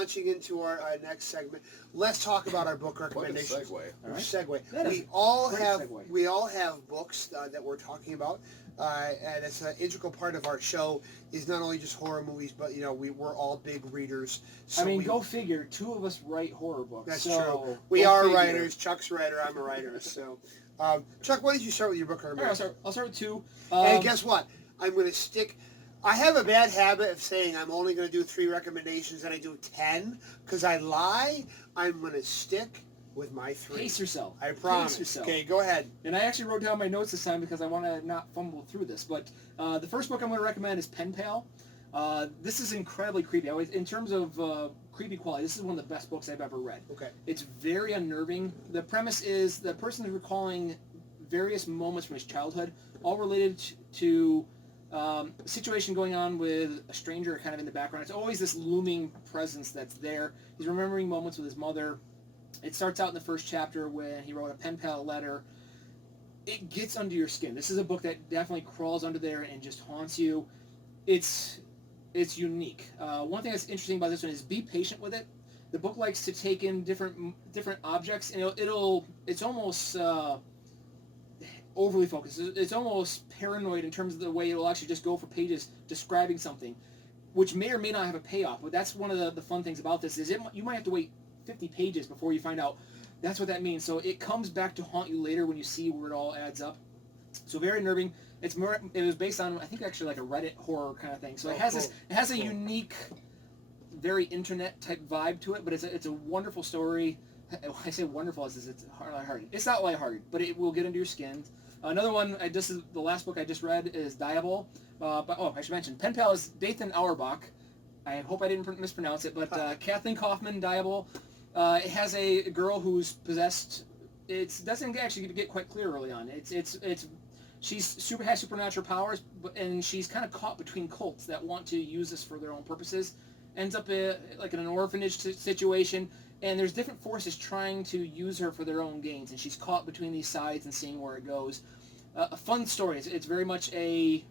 launching into our next segment, let's talk about our book recommendations. What a segue. Right. We all have books that we're talking about, and it's an integral part of our show. Is not only just horror movies, but we're all big readers. So go figure. Two of us write horror books. That's so true. We are figure. writers. Chuck's a writer. I'm a writer. So, Chuck, why don't you start with your book recommendation? All right, I'll start with two. And guess what? I'm going to stick. I have a bad habit of saying I'm only going to do 3 recommendations and I do 10 because I lie. I'm going to stick with my 3. Pace yourself. I promise. Pace yourself. Okay, go ahead. And I actually wrote down my notes this time because I want to not fumble through this. But the first book I'm going to recommend is Pen Pal. This is incredibly creepy. In terms of creepy quality, this is one of the best books I've ever read. Okay. It's very unnerving. The premise is the person is recalling various moments from his childhood, all related to a situation going on with a stranger kind of in the background. It's always this looming presence that's there. He's remembering moments with his mother. It starts out in the first chapter when he wrote a pen pal letter. It gets under your skin. This is a book that definitely crawls under there and just haunts you. It's unique. One thing that's interesting about this one is be patient with it. The book likes to take in different objects, and it's almost overly focused. It's almost paranoid in terms of the way it'll actually just go for pages describing something, which may or may not have a payoff. But that's one of the fun things about this is you might have to wait 50 pages before you find out that's what that means. So it comes back to haunt you later when you see where it all adds up. So very unnerving. It was based on, I think, actually like a Reddit horror kind of thing. So it has a unique, very internet type vibe to it, but it's a wonderful story. I say wonderful as it's lighthearted. It's not lighthearted, but it will get under your skin. Another one, the last book I just read is Diabol. I should mention, Pen Pal is Dathan Auerbach. I hope I didn't mispronounce it, but Kathleen Kaufman, Diabol. It has a girl who's possessed. It doesn't actually get quite clear early on. She has supernatural powers, and she's kind of caught between cults that want to use this for their own purposes. Ends up like in an orphanage situation, and there's different forces trying to use her for their own gains, and she's caught between these sides and seeing where it goes. A fun story. It's very much a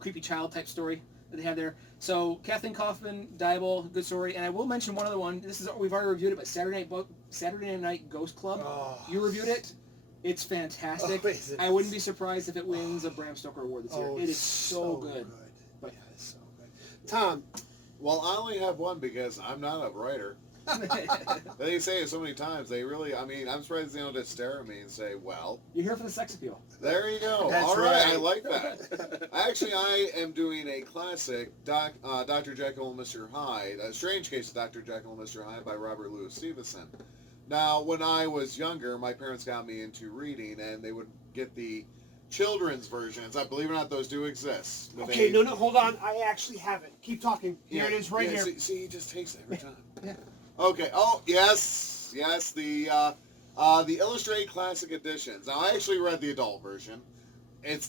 creepy child type story that they have there. So Kathleen Kaufman, Diabol, good story. And I will mention one other one. We've already reviewed it, but Saturday Night Ghost Club. Oh. You reviewed it. It's fantastic. I wouldn't be surprised if it wins a Bram Stoker Award this year. It is so good. But, yeah, it's so good. Tom. Well, I only have one because I'm not a writer. They say it so many times. I'm surprised they don't just stare at me and say, well. You're here for the sex appeal. There you go. That's All right. right. I like that. Actually, I am doing a classic, Dr. Jekyll and Mr. Hyde, A Strange Case of Dr. Jekyll and Mr. Hyde by Robert Louis Stevenson. Now, when I was younger, my parents got me into reading, and they would get the children's versions. I believe it or not, those do exist. Okay, no, hold on. I actually have it. Keep talking. Here it is, right here. See, he just takes it every time. Yeah. Okay. Oh, yes, the illustrated classic editions. Now, I actually read the adult version. It's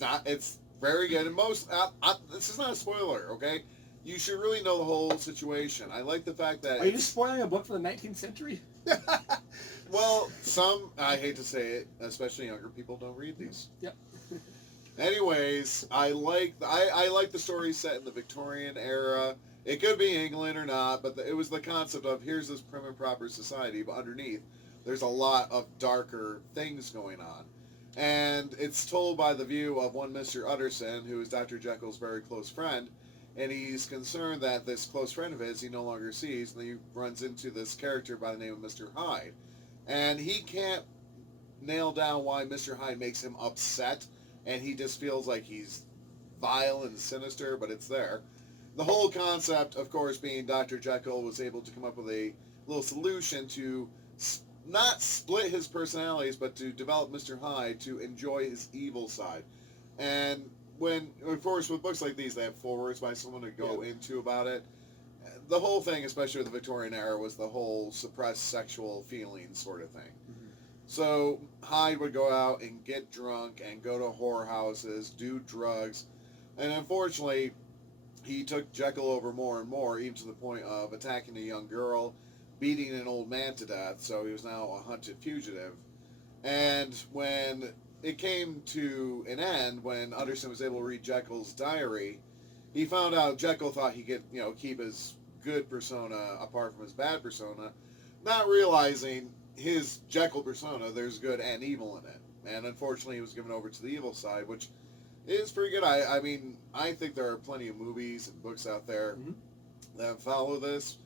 very good. And this is not a spoiler, okay? You should really know the whole situation. I like the fact that... Are you just spoiling a book from the 19th century? Well, I hate to say it, especially younger people don't read these. Yep. Anyways, I like the story set in the Victorian era. It could be England or not, but it was the concept of here's this prim and proper society, but underneath there's a lot of darker things going on. And it's told by the view of one Mr. Utterson, who is Dr. Jekyll's very close friend, and he's concerned that this close friend of his he no longer sees, and he runs into this character by the name of Mr. Hyde. And he can't nail down why Mr. Hyde makes him upset, and he just feels like he's vile and sinister, but it's there. The whole concept, of course, being Dr. Jekyll was able to come up with a little solution to not split his personalities, but to develop Mr. Hyde to enjoy his evil side. And of course, with books like these, they have forewords by someone to go into about it. The whole thing, especially with the Victorian era, was the whole suppressed sexual feelings sort of thing. Mm-hmm. So Hyde would go out and get drunk and go to whorehouses, do drugs, and unfortunately, he took Jekyll over more and more, even to the point of attacking a young girl, beating an old man to death, so he was now a hunted fugitive. And when it came to an end, when Utterson was able to read Jekyll's diary, he found out Jekyll thought he could, keep his good persona apart from his bad persona, not realizing his Jekyll persona, there's good and evil in it. And unfortunately, he was given over to the evil side, which is pretty good. I mean, I think there are plenty of movies and books out there that follow this.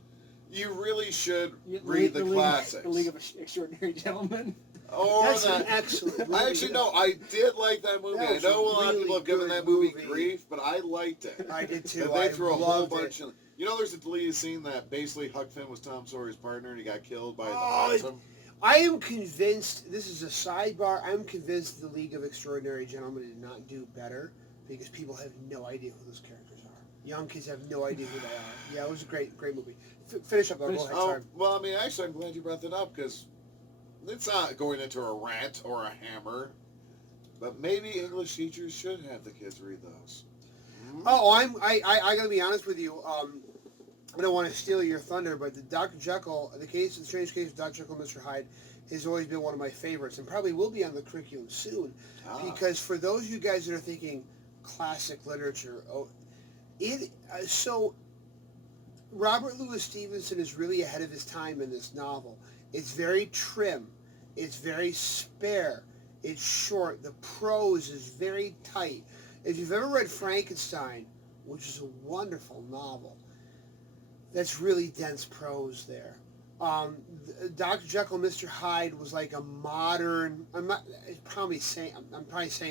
You really should read the classics. The League of Extraordinary Gentlemen. Or That's an excellent movie. I actually know. I did like that movie. I know a lot of people have given that movie grief, but I liked it. I did too. But they threw a whole bunch of. of. There's a deleted scene that basically Huck Finn was Tom Sawyer's partner, and he got killed by the Phantom. I am convinced. This is a sidebar. I'm convinced the League of Extraordinary Gentlemen did not do better because people have no idea who those characters are. Young kids have no idea who they are. Yeah, it was a great movie. Finish up. Go ahead. Sorry. Well, I mean, actually, I'm glad you brought that up because it's not going into a rant or a hammer, but maybe English teachers should have the kids read those. Oh, I gotta be honest with you. I don't want to steal your thunder, but the Dr. Jekyll, the strange case of Dr. Jekyll and Mr. Hyde, has always been one of my favorites, and probably will be on the curriculum soon. Because for those of you guys that are thinking classic literature, so Robert Louis Stevenson is really ahead of his time in this novel. It's very trim. It's very spare. It's short. The prose is very tight. If you've ever read Frankenstein, which is a wonderful novel, that's really dense prose there. Dr. Jekyll and Mr. Hyde was like a modern. I'm probably saying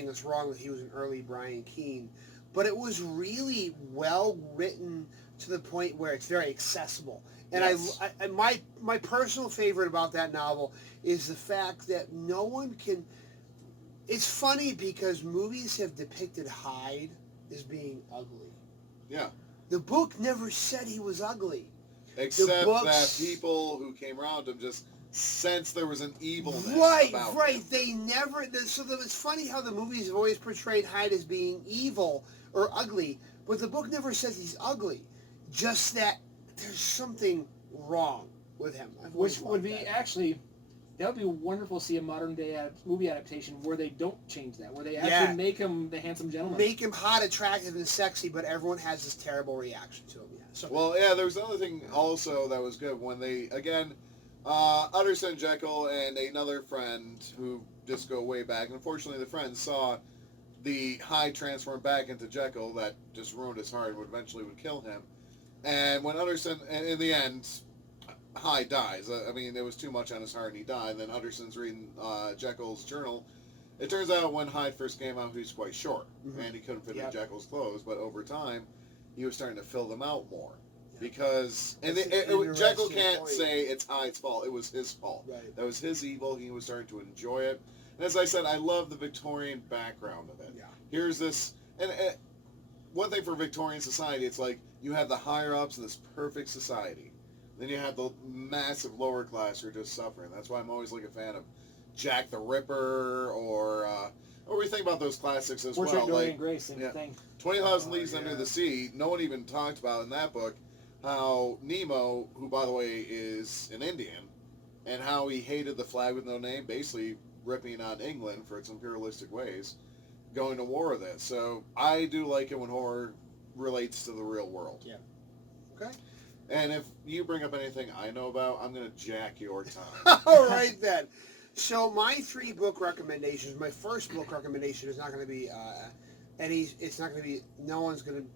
this wrong, that he was an early Brian Keene, but it was really well written to the point where it's very accessible. And yes. My personal favorite about that novel is the fact that no one can. It's funny because movies have depicted Hyde as being ugly. Yeah. The book never said he was ugly. Except that people who came around him just sensed there was an evilness about him. They never. It's funny how the movies have always portrayed Hyde as being evil or ugly, but the book never says he's ugly. Just that there's something wrong with him. Which would be actually. That would be wonderful to see a modern day movie adaptation where they don't change that, where they actually make him the handsome gentleman. Make him hot, attractive, and sexy, but everyone has this terrible reaction to him. Yeah. So, there was another thing also that was good when they, again, Utterson Jekyll and another friend who just go way back, and unfortunately the friend saw the Hyde transform back into Jekyll that just ruined his heart and would kill him. And when Utterson, in the end, Hyde dies. I mean, there was too much on his heart and he died. Then Utterson's reading Jekyll's journal. It turns out when Hyde first came out, he was quite short, and he couldn't fit in Jekyll's clothes. But over time, he was starting to fill them out more. Because Jekyll can't say it's Hyde's fault. It was his fault. Right. That was his evil. He was starting to enjoy it. And as I said, I love the Victorian background of it. Yeah. Here's this... And one thing for Victorian society, it's like you have the higher-ups in this perfect society. Then you have the massive lower class who are just suffering. That's why I'm always like a fan of Jack the Ripper, or we think about those classics as well. Like Grace, same thing. 20,000 Leagues Under the Sea. No one even talked about in that book how Nemo, who by the way is an Indian, and how he hated the flag with no name, basically ripping on England for its imperialistic ways, going to war with it. So I do like it when horror relates to the real world. Yeah. Okay. And if you bring up anything I know about, I'm going to jack your time. All right, then. So my 3 book recommendations, my first book recommendation is not going to be it's not going to be, no one's going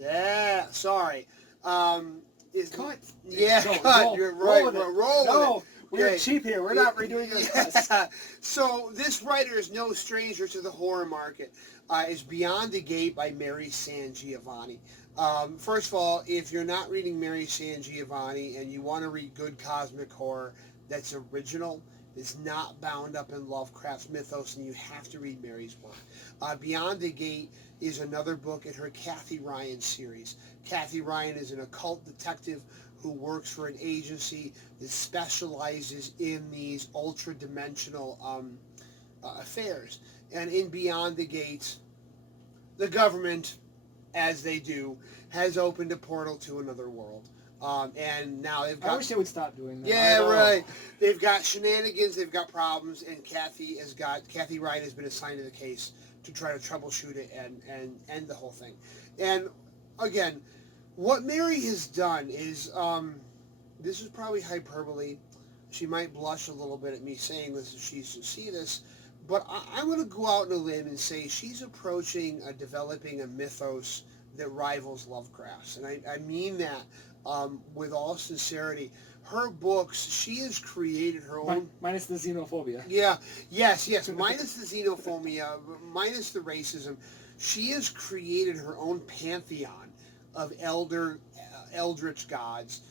to, sorry. Cut. Yeah, cut. You're right. Roll no, we're cheap here. We're not redoing your class. So this writer is no stranger to the horror market. It's Beyond the Gate by Mary Sangiovanni. First of all, if you're not reading Mary Sangiovanni and you want to read good cosmic horror that's original, is not bound up in Lovecraft's mythos, and you have to read Mary's work. Beyond the Gate is another book in her Kathy Ryan series. Kathy Ryan is an occult detective who works for an agency that specializes in these ultra-dimensional affairs. And in Beyond the Gates, the government, as they do, has opened a portal to another world. And now they've got... I wish they would stop doing that. Yeah, right. They've got shenanigans, they've got problems, and Kathy Ryan has been assigned to the case to try to troubleshoot it and end the whole thing. And again, what Mary has done is, this is probably hyperbole. She might blush a little bit at me saying this if she's to see this, but I'm going to go out on a limb and say she's approaching developing a mythos that rivals Lovecraft's. And I mean that with all sincerity. Her books, she has created her own... Minus the xenophobia. Yeah, yes, minus the xenophobia, minus the racism. She has created her own pantheon of eldritch gods.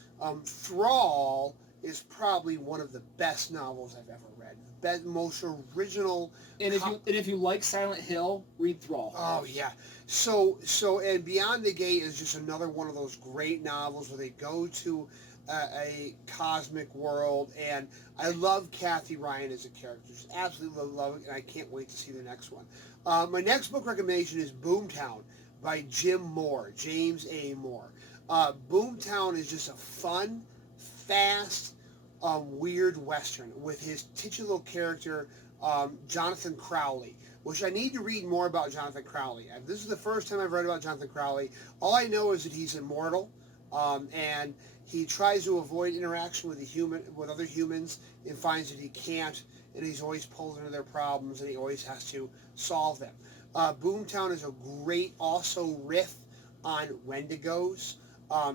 Thrall is probably one of the best novels I've ever read. The best, most original. And if you like Silent Hill, read Thrall. Oh yeah. So and Beyond the Gate is just another one of those great novels where they go to a cosmic world, and I love Kathy Ryan as a character. Just absolutely love it, and I can't wait to see the next one. My next book recommendation is Boomtown by James A. Moore. Boomtown is just a fun, fast, weird Western with his titular character, Jonathan Crowley, which I need to read more about Jonathan Crowley. This is the first time I've read about Jonathan Crowley. All I know is that he's immortal, and he tries to avoid interaction with other humans, and finds that he can't, and he's always pulled into their problems, and he always has to solve them. Boomtown is a great also riff on Wendigos.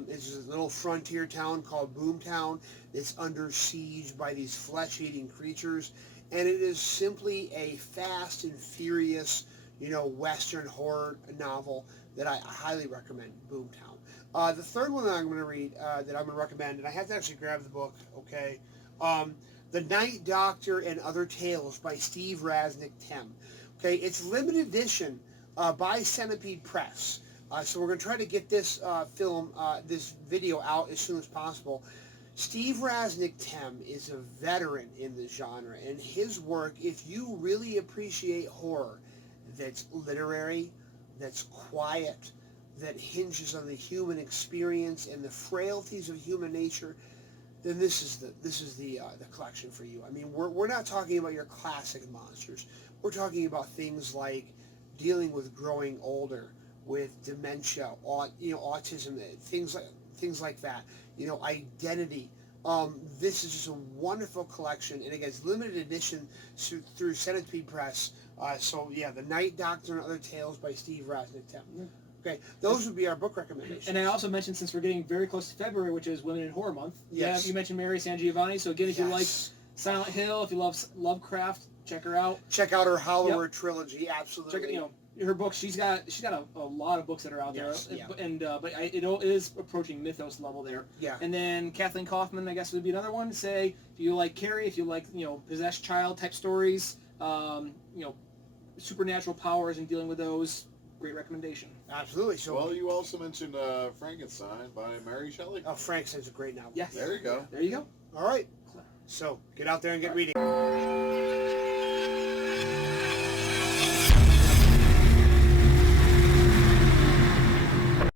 It's a little frontier town called Boomtown that's under siege by these flesh-eating creatures, and it is simply a fast and furious, Western horror novel that I highly recommend, Boomtown. The third one that I'm going to read, that I'm going to recommend, and I have to actually grab the book, okay? The Night Doctor and Other Tales by Steve Rasnic Tem. Okay, it's limited edition by Centipede Press. So we're going to try to get this this video out as soon as possible. Steve Rasnic Tem is a veteran in the genre, and his work, if you really appreciate horror that's literary, that's quiet, that hinges on the human experience and the frailties of human nature, then this is the collection for you. I mean, we're not talking about your classic monsters. We're talking about things like dealing with growing older, with dementia, autism, things like that. Identity. This is just a wonderful collection, and again, it's limited edition through Centipede Press. The Night Doctor and Other Tales by Steve Rasnic Tem. Okay, those would be our book recommendations. And I also mentioned, since we're getting very close to February, which is Women in Horror Month. Yes. You mentioned Mary Sangiovanni. So again, if you like Silent Hill, if you love Lovecraft, check her out. Check out her Hollower trilogy. Absolutely. Check her books. She's got a lot of books that are out there, but it is approaching mythos level there. Yeah. And then Kathleen Kaufman, I guess, would be another one. Say, if you like Carrie, if you like possessed child type stories, supernatural powers and dealing with those, great recommendation. Absolutely. So, well, you also mentioned Frankenstein by Mary Shelley. Oh, Frankenstein's a great novel. Yes. There you go. There you go. All right. So get out there and get reading.